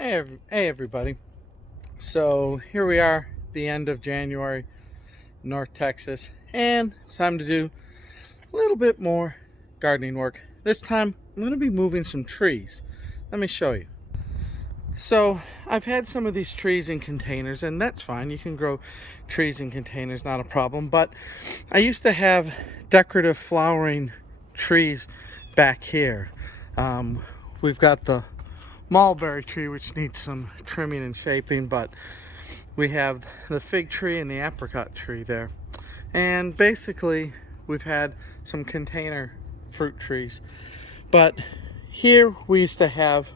Hey everybody. So here we are, the end of January, North Texas, and it's time to do a little bit more gardening work. This time I'm going to be moving some trees. Let me show you. So I've had some of these trees in containers, and that's fine. You can grow trees in containers, not a problem. But I used to have decorative flowering trees back here. We've got the mulberry tree, which needs some trimming and shaping, but we have the fig tree and the apricot tree there. And basically we've had some container fruit trees, but here we used to have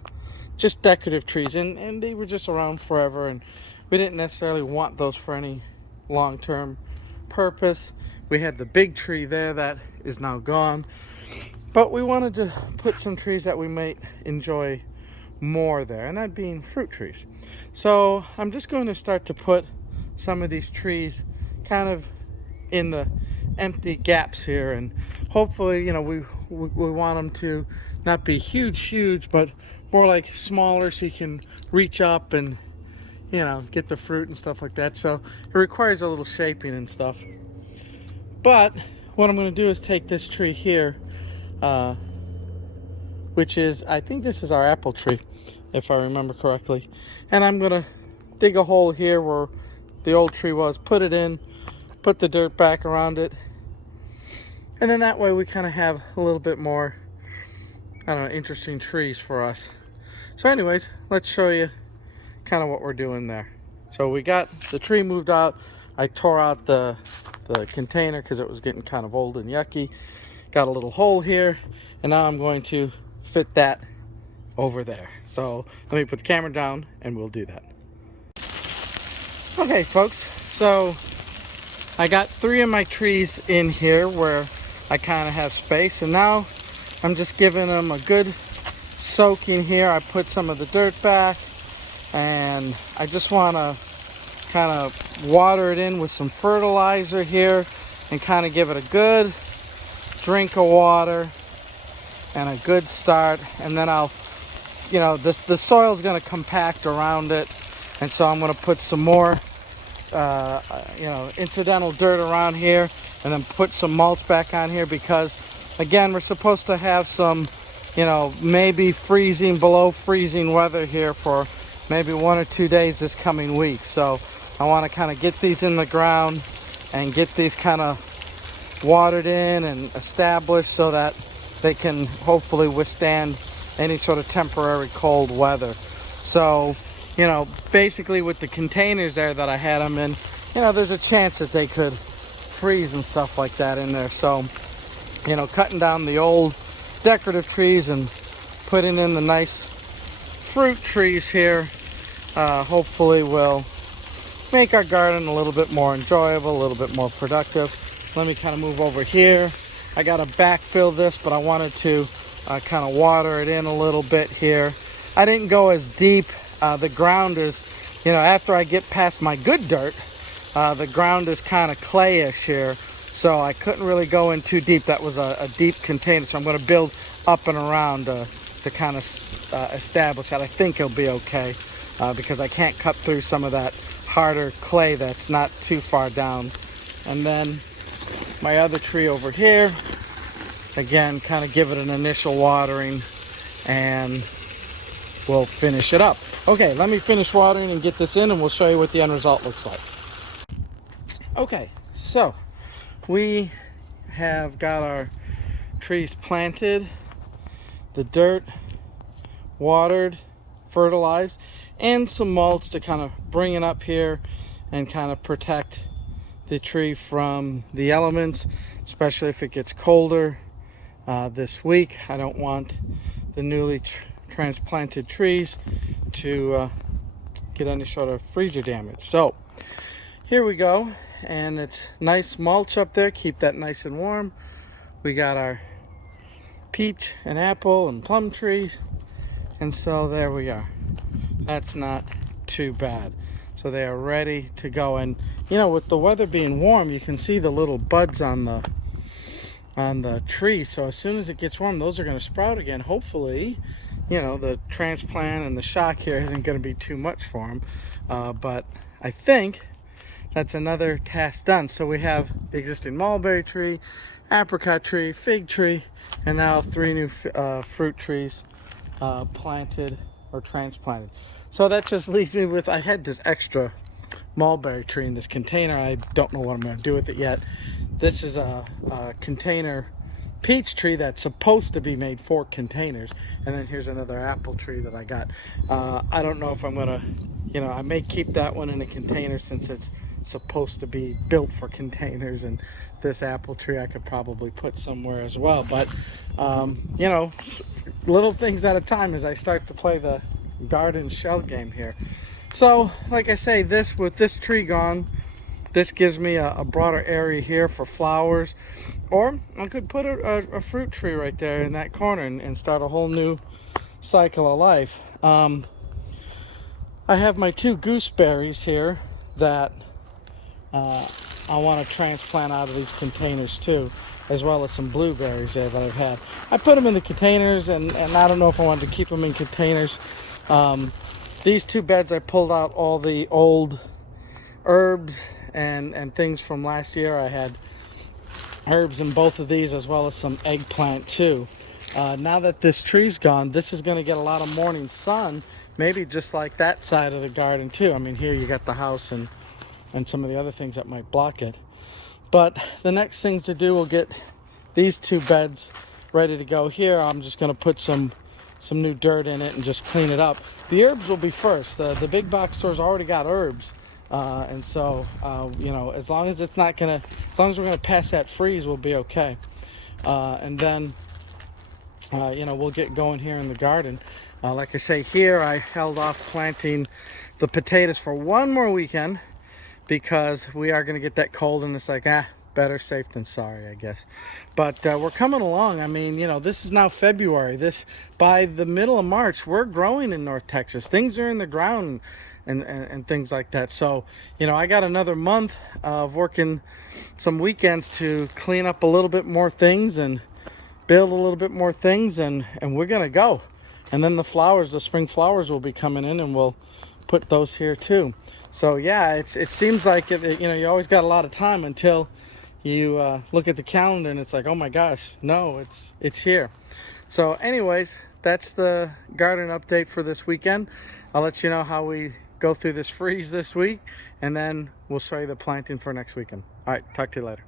just decorative trees, and they were just around forever, and we didn't necessarily want those for any long-term purpose. We had the big tree there that is now gone, but we wanted to put some trees that we might enjoy more there, and that being fruit trees. So I'm just going to start to put some of these trees kind of in the empty gaps here, and hopefully, we want them to not be huge, but more like smaller, so you can reach up and get the fruit and stuff like that. So it requires a little shaping and stuff. But what I'm going to do is take this tree here, which is, I think this is our apple tree, if I remember correctly. And I'm gonna dig a hole here where the old tree was, put it in, put the dirt back around it. And then that way we kind of have a little bit more, I don't know, interesting trees for us. So anyways, let's show you kind of what we're doing there. So we got the tree moved out. I tore out the container because it was getting kind of old and yucky. Got a little hole here, and now I'm going to fit that over there. So let me put the camera down and we'll do that. Okay folks, so I got 3 of my trees in here where I kind of have space, and now I'm just giving them a good soaking here. I put some of the dirt back, and I just want to kind of water it in with some fertilizer here and kind of give it a good drink of water and a good start. And then I'll, the soil's going to compact around it, and so I'm going to put some more incidental dirt around here, and then put some mulch back on here, because again, we're supposed to have some maybe below freezing weather here for maybe 1 or 2 days this coming week. So I want to kind of get these in the ground and get these kind of watered in and established so that they can hopefully withstand any sort of temporary cold weather. So basically with the containers there that I had them in, there's a chance that they could freeze and stuff like that in there. So cutting down the old decorative trees and putting in the nice fruit trees here hopefully will make our garden a little bit more enjoyable, a little bit more productive. Let me kind of move over here. I got to backfill this, but I wanted to kind of water it in a little bit here. I didn't go as deep. The ground is, after I get past my good dirt, the ground is kind of clayish here, so I couldn't really go in too deep. That was a deep container, so I'm going to build up and around to kind of establish that. I think it'll be okay, because I can't cut through some of that harder clay that's not too far down. And then my other tree over here, again, kind of give it an initial watering, and we'll finish it up. Okay, let me finish watering and get this in, and we'll show you what the end result looks like. Okay, so we have got our trees planted, the dirt watered, fertilized, and some mulch to kind of bring it up here and kind of protect the tree from the elements, especially if it gets colder this week. I don't want the newly transplanted trees to get any sort of freezer damage. So here we go, and it's nice mulch up there, keep that nice and warm. We got our peach and apple and plum trees, and so there we are. That's not too bad. So they are ready to go. And with the weather being warm, you can see the little buds on the tree. So as soon as it gets warm, those are going to sprout again. Hopefully you know, the transplant and the shock here isn't going to be too much for them. But I think that's another task done. So we have the existing mulberry tree, apricot tree, fig tree, and now 3 new fruit trees planted or transplanted. So that just leaves me with, I had this extra mulberry tree in this container. I don't know what I'm going to do with it yet. This is a container peach tree that's supposed to be made for containers, and then here's another apple tree that I got. I don't know if I'm gonna, you know, I may keep that one in a container since it's supposed to be built for containers, and this apple tree I could probably put somewhere as well. But you know, little things at a time as I start to play the garden shell game here. So like I say, this, with this tree gone, this gives me a broader area here for flowers, or I could put a fruit tree right there in that corner and start a whole new cycle of life. I have my 2 gooseberries here that I want to transplant out of these containers too, as well as some blueberries there that I've had. I put them in the containers, and I don't know if I wanted to keep them in containers. These 2 beds, I pulled out all the old herbs and things from last year. I had herbs in both of these, as well as some eggplant too. Now that this tree's gone, this is going to get a lot of morning sun, maybe just like that side of the garden too. I mean, here you got the house and some of the other things that might block it. But the next things to do will get these 2 beds ready to go. Here I'm just going to put some new dirt in it and just clean it up. The herbs will be first. The big box stores already got herbs. And so, you know, as long as it's not gonna, as long as we're gonna pass that freeze, we'll be okay. And then, you know, we'll get going here in the garden. Like I say, here I held off planting the potatoes for one more weekend because we are gonna get that cold, and it's like, better safe than sorry, I guess. But we're coming along. I mean, you know, this is now February. This, by the middle of March, we're growing in North Texas. Things are in the ground and things like that. So, you know, I got another month of working some weekends to clean up a little bit more things and build a little bit more things, and we're gonna go. And then the flowers, the spring flowers will be coming in, and we'll put those here too. So yeah, it seems like it, you know, you always got a lot of time until you look at the calendar and it's like, oh my gosh, no, it's here. So anyways, that's the garden update for this weekend. I'll let you know how we go through this freeze this week, and then we'll show you the planting for next weekend. All right, talk to you later.